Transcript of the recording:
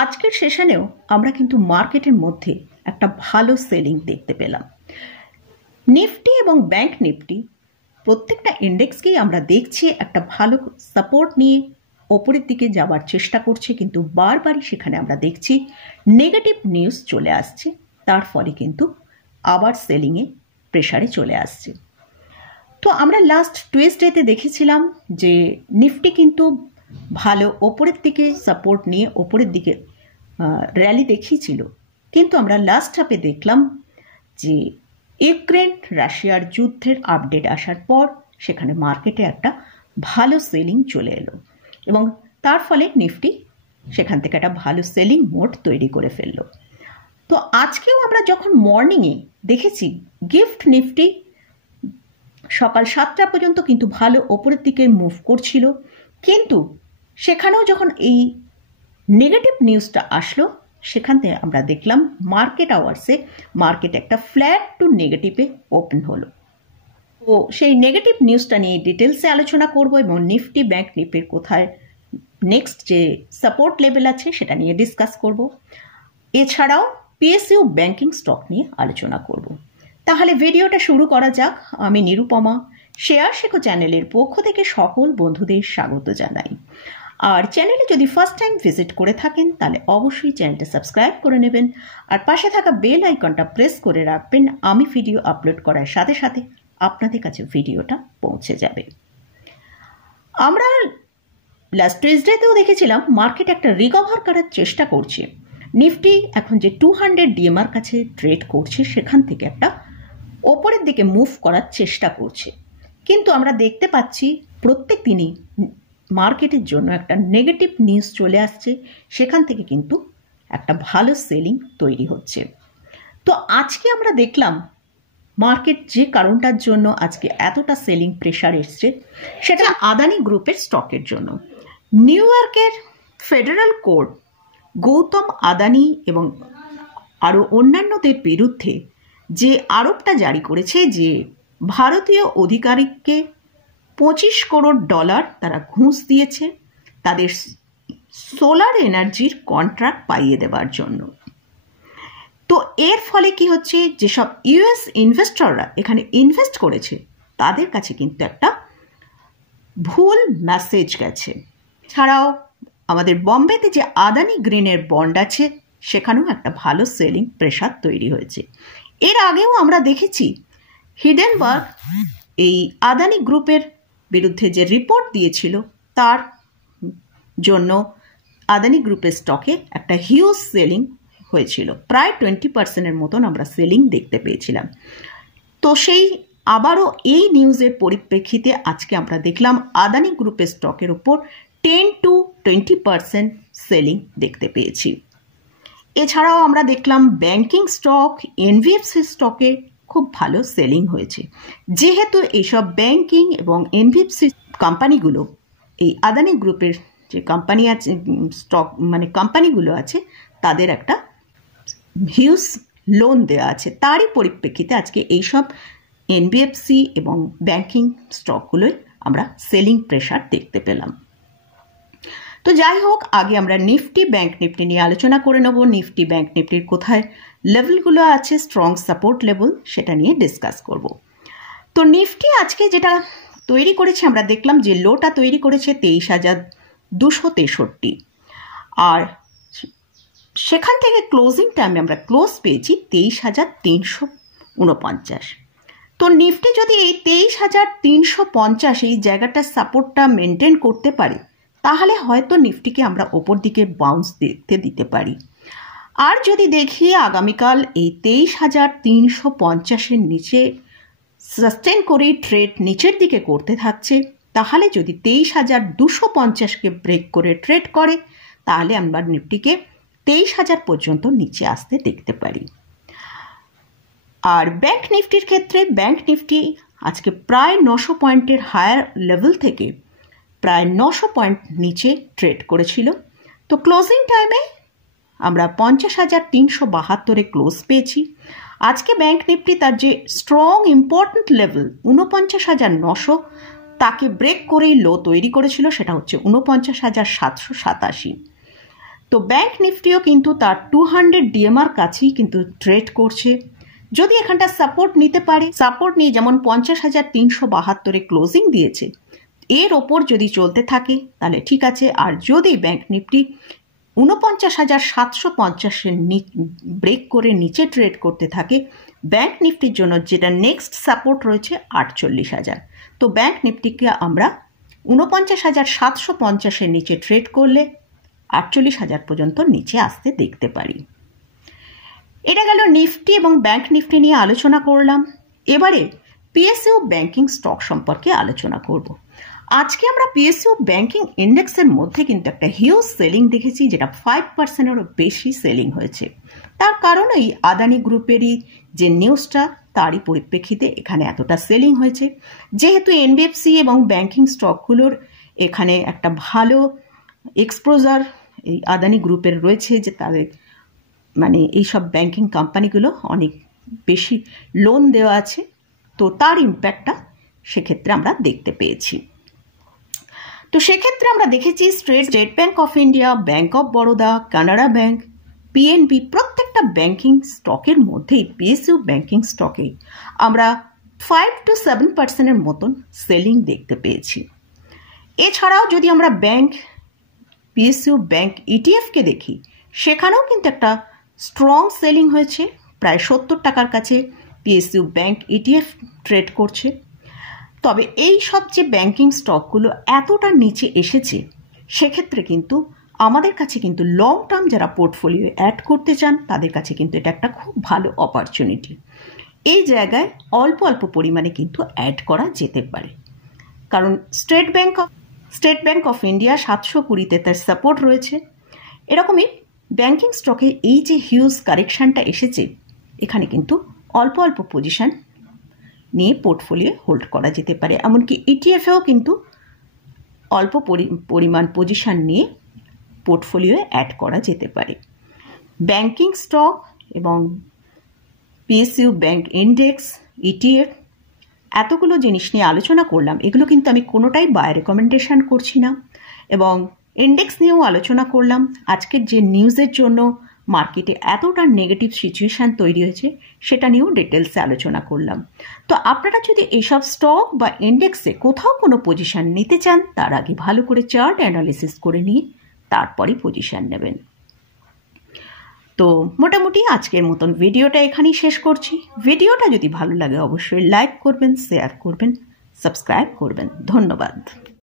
আজকের সেশনেও আমরা কিন্তু মার্কেটের মধ্যে একটা ভালো সেলিং দেখতে পেলাম। নিফটি এবং ব্যাংক নিফটি প্রত্যেকটা ইন্ডেক্সকেই আমরা দেখছি একটা ভালো সাপোর্ট নিয়ে ওপরের দিকে যাওয়ার চেষ্টা করছে, কিন্তু বারবারই সেখানে আমরা দেখছি নেগেটিভ নিউজ চলে আসছে, তার ফলে কিন্তু আবার সেলিংয়ে প্রেসারে চলে আসছে। তো আমরা লাস্ট টুয়েসডেতে দেখেছিলাম যে নিফটি কিন্তু ভালো ওপরের দিকে সাপোর্ট নিয়ে ওপরের দিকে র্যালি দেখিয়েছিল, কিন্তু আমরা লাস্ট হাফে দেখলাম যে ইউক্রেন রাশিয়ার যুদ্ধের আপডেট আসার পর সেখানে মার্কেটে একটা ভালো সেলিং চলে এলো এবং তার ফলে নিফটি সেখান থেকে একটা ভালো সেলিং মোড তৈরি করে ফেললো। তো আজকেও আমরা যখন মর্নিংয়ে দেখেছি গিফট নিফটি সকাল 7টা পর্যন্ত কিন্তু ভালো ওপরের দিকে মুভ করছিল, কিন্তু সেখানেও যখন এই নেগেটিভ নিউজটা আসলো সেখান থেকে আমরা দেখলাম মার্কেট আওয়ার্সে মার্কেট একটা ফ্ল্যাট টু নেগেটিভে ওপেন হলো। তো সেই নেগেটিভ নিউজটা নিয়ে ডিটেলসে আলোচনা করব এবং নিফটি ব্যাংক নিফটির কোথায় নেক্সট যে সাপোর্ট লেভেল আছে সেটা নিয়ে ডিসকাস করব। এছাড়াও পিএসইউ ব্যাংকিং স্টক নিয়ে আলোচনা করব। তাহলে ভিডিওটা শুরু করা যাক। আমি নিরুপমা, শেয়ার শেখো চ্যানেলের পক্ষ থেকে সকল বন্ধুদের স্বাগত জানাই। আর চ্যানেলে যদি ফার্স্ট টাইম ভিজিট করে থাকেন তাহলে অবশ্যই চ্যানেলটা সাবস্ক্রাইব করে নেবেন আর পাশে থাকা বেল আইকনটা প্রেস করে রাখবেন। আমি ভিডিও আপলোড করার সাথে সাথে আপনাদের কাছে ভিডিওটা পৌঁছে যাবে। আমরা লাস্ট টুয়েসডেতেও দেখেছিলাম মার্কেট একটা রিকভার করার চেষ্টা করছে। নিফটি এখন যে 200 ডিএমআর কাছে ট্রেড করছে সেখান থেকে একটা ওপরের দিকে মুভ করার চেষ্টা করছে, কিন্তু আমরা দেখতে পাচ্ছি প্রত্যেক দিনই মার্কেটের জন্য একটা নেগেটিভ নিউজ চলে আসছে, সেখান থেকে কিন্তু একটা ভালো সেলিং তৈরি হচ্ছে। তো আজকে আমরা দেখলাম মার্কেট যে কারণটার জন্য আজকে এতটা সেলিং প্রেশার এসছে সেটা আদানি গ্রুপের স্টকের জন্য। নিউ ইয়র্কের ফেডারেল কোর্ট গৌতম আদানি এবং আরও অন্যান্যদের বিরুদ্ধে যে আরোপটা জারি করেছে যে ভারতীয় অধিকারীকে $25 কোটি তারা ঘুষ দিয়েছে তাদের সোলার এনার্জির কন্ট্রাক্ট পাইয়ে দেওয়ার জন্য। তো এর ফলে কি হচ্ছে, যেসব ইউএস ইনভেস্টররা এখানে ইনভেস্ট করেছে তাদের কাছে কিন্তু একটা ভুল মেসেজ গেছে। ছাড়াও আমাদের বম্বেতে যে আদানি গ্রিনের বন্ড আছে সেখানেও একটা ভালো সেলিং প্রেশার তৈরি হয়েছে। এর আগেও আমরা দেখেছি হিডেনবার্গ এই আদানি গ্রুপের বিরুদ্ধে যে রিপোর্ট দিয়েছিল তার জন্য আদানি গ্রুপের স্টকে একটা হিউজ সেলিং হয়েছিল, প্রায় 20% মতন আমরা সেলিং দেখতে পেয়েছিলাম। তো সেই আবারও এই নিউজের পরিপ্রেক্ষিতে আজকে আমরা দেখলাম আদানি গ্রুপের স্টকের উপর 10 to 20% সেলিং দেখতে পেয়েছি। এছাড়াও আমরা দেখলাম ব্যাংকিং স্টক এনবিএফসি স্টকে খুব ভালো সেলিং হয়েছে, যেহেতু এইসব ব্যাংকিং এবং এনবিএফসি কোম্পানিগুলো এই আদানি গ্রুপের যে কোম্পানি আছে স্টক মানে কোম্পানিগুলো আছে তাদের একটা হিউজ লোন দেওয়া আছে, তারই পরিপ্রেক্ষিতে আজকে এইসব এনবিএফসি এবং ব্যাংকিং স্টকগুলোই আমরা সেলিং প্রেশার দেখতে পেলাম। তো যাই হোক, আগে আমরা নিফটি ব্যাংক নিফটি নিয়ে আলোচনা করে নেব। নিফটি ব্যাংক নিফটির কোথায় লেভেলগুলো আছে স্ট্রং সাপোর্ট লেভেল সেটা নিয়ে ডিসকাস করব। তো নিফটি আজকে যেটা তৈরি করেছে আমরা দেখলাম যে লোটা তৈরি করেছে 23,263 আর সেখান থেকে ক্লোজিং টাইমে আমরা ক্লোজ পেয়েছি 23,349। তো নিফটি যদি এই 23,350 এই জায়গাটার সাপোর্টটা মেনটেন করতে পারে তাহলে হয়তো নিফটিকে আমরা ওপর দিকে বাউন্স দেখতে দিতে পারি। আর যদি দেখি আগামীকাল এই 23,350-এর নিচে সাস্টেন করে ট্রেড নিচের দিকে করতে থাকছে, তাহলে যদি 23,250-কে ব্রেক করে ট্রেড করে তাহলে আমরা নিফটিকে 23,000 পর্যন্ত নিচে আসতে দেখতে পারি। আর ব্যাংক নিফটির ক্ষেত্রে ব্যাংক নিফটি আজকে প্রায় 900 পয়েন্টের হায়ার লেভেল থেকে প্রায় 900 পয়েন্ট নিচে ট্রেড করেছিল। তো ক্লোজিং টাইমে আমরা 50,372-এ ক্লোজ পেয়েছি। আজকে ব্যাংক নিফটি তার যে স্ট্রং ইম্পর্ট্যান্ট লেভেল 49,900 তাকে ব্রেক করেই লো তৈরি করেছিল, সেটা হচ্ছে 49,787। তো ব্যাংক নিফটিও কিন্তু তার 200 ডিএমআর কাছেই কিন্তু ট্রেড করছে। যদি এখানটা সাপোর্ট নিতে পারে, সাপোর্ট নিয়ে যেমন 50,372 ক্লোজিং দিয়েছে, এর ওপর যদি চলতে থাকে তাহলে ঠিক আছে। আর যদি ব্যাংক নিফটি 49,750-এর ব্রেক করে নিচে ট্রেড করতে থাকে, ব্যাংক নিফটির জন্য যেটা নেক্সট সাপোর্ট রয়েছে 48,000। তো ব্যাংক নিফটিকে আমরা 49,750-এর নিচে ট্রেড করলে 48,000 পর্যন্ত নিচে আসতে দেখতে পারি। এটা গেল নিফটি এবং ব্যাংক নিফটি নিয়ে আলোচনা করলাম। এবারে পিএসইউ ব্যাংকিং স্টক সম্পর্কে আলোচনা করব। আজকে আমরা পিএসইউ ব্যাংকিং ইন্ডেক্সের মধ্যে কিন্তু একটা হিউজ সেলিং দেখেছি, যেটা 5%-এরও বেশি সেলিং হয়েছে। তার কারণ এই আদানি গ্রুপেরই যে নিউজটা, তারই পরিপ্রেক্ষিতে এখানে এতটা সেলিং হয়েছে। যেহেতু এনবিএফসি এবং ব্যাংকিং স্টকগুলোর এখানে একটা ভালো এক্সপোজার এই আদানি গ্রুপের রয়েছে, যে তাদের মানে এইসব ব্যাংকিং কোম্পানিগুলো অনেক বেশি লোন দেওয়া আছে, তো তার ইম্প্যাক্টটা সেক্ষেত্রে আমরা দেখতে পেয়েছি। তো সেক্ষেত্রে আমরা দেখেছি State Bank of India, Bank of Baroda, Canara Bank, PNB প্রত্যেকটা ব্যাংকিং স্টকের মধ্যেই পিএসইউ ব্যাংকিং স্টকে আমরা 5-7%-এর মতন সেলিং দেখতে পেয়েছি। এছাড়াও যদি আমরা পিএসইউ ব্যাংক ইটিএফকে দেখি, সেখানেও কিন্তু একটা স্ট্রং সেলিং হয়েছে। প্রায় 70 টাকার কাছে পিএসইউ ব্যাংক ইটিএফ ট্রেড করছে। তবে এই সব যে ব্যাংকিং স্টকগুলো এতটা নিচে এসেছে, সেক্ষেত্রে কিন্তু আমাদের কাছে কিন্তু লং টার্ম যারা পোর্টফোলিও অ্যাড করতে চান, তাদের কাছে কিন্তু এটা একটা খুব ভালো অপরচুনিটি। এই জায়গায় অল্প অল্প পরিমাণে কিন্তু অ্যাড করা যেতে পারে, কারণ স্টেট ব্যাংক অফ ইন্ডিয়া 720-তে তার সাপোর্ট রয়েছে। এরকমই ব্যাংকিং স্টকে এই যে হিউজ কারেকশানটা এসেছে, এখানে কিন্তু অল্প অল্প পজিশন নিয়ে পোর্টফোলিও হোল্ড করা যেতে পারে। এমনকি ইটিএফেও কিন্তু অল্প পরিমাণ পজিশন নিয়ে পোর্টফোলিও অ্যাড করা যেতে পারে। ব্যাংকিং স্টক এবং পিএসইউ ব্যাংক ইন্ডেক্স, ইটিএফ, এতগুলো জিনিস নিয়ে আলোচনা করলাম। এগুলো কিন্তু আমি কোনোটাই বাই রেকমেন্ডেশন করছি না। এবং ইন্ডেক্স নিয়েও আলোচনা করলাম। আজকের যে নিউজের জন্য মার্কেটে এতটা নেগেটিভ সিচুয়েশান তৈরি হয়েছে, সেটা নিয়েও ডিটেলসে আলোচনা করলাম। তো আপনারা যদি এইসব স্টক বা ইন্ডেক্সে কোথাও কোনো পজিশান নিতে চান, তার আগে ভালো করে চার্ট অ্যানালিসিস করে নিয়ে তারপরই পজিশান নেবেন। তো মোটামুটি আজকের মতন ভিডিওটা এখানেই শেষ করছি। ভিডিওটা যদি ভালো লাগে অবশ্যই লাইক করবেন, শেয়ার করবেন, সাবস্ক্রাইব করবেন। ধন্যবাদ।